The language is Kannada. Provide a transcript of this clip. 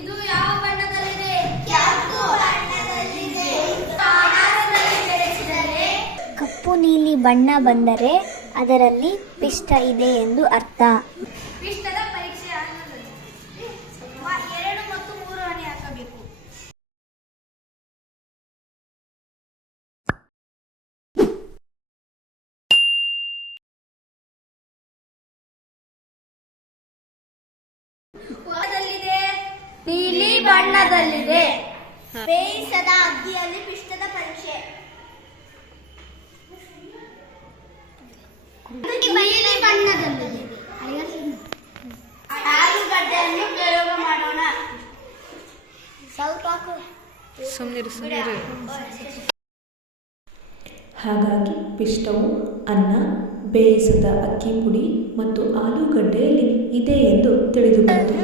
ಇದು ಯಾವ ಬಣ್ಣದಲ್ಲಿದೆ? ಕೆಂಪು ಬಣ್ಣದಲ್ಲಿದೆ. ಕಪ್ಪು ನೀಲಿ ಬಣ್ಣ ಬಂದರೆ ಅದರಲ್ಲಿ ಪಿಷ್ಟ ಇದೆ ಎಂದು ಅರ್ಥ. ಪಿಷ್ಟದ ಪರೀಕ್ಷೆ ಆಗುತ್ತದೆ. 2 ಮತ್ತು 3 ಹನಿ ಹಾಕಬೇಕು. ನೀಲಿ ಬಣ್ಣದಲ್ಲಿದೆ. ಬೇಯಿಸದ ಅಕ್ಕಿಯಲ್ಲಿ ಪಿಷ್ಟದ ಪರೀಕ್ಷೆ. ನೀಲಿ ಬಣ್ಣದಲ್ಲಿದೆ. ಆಲೂಗಡ್ಡೆಯನ್ನು ಪ್ರಯೋಗ ಮಾಡೋಣ. ಸ್ವಲ್ಪ ಸುಮ್ಮನಿರು. ಹಾಗಾಗಿ ಪಿಷ್ಟವು ಅನ್ನ, ಬೇಯಿಸದ ಅಕ್ಕಿ ಪುಡಿ ಮತ್ತು ಆಲೂಗಡ್ಡೆಯಲ್ಲಿ ಇದೆ ಎಂದು ತಿಳಿದುಬಂತು.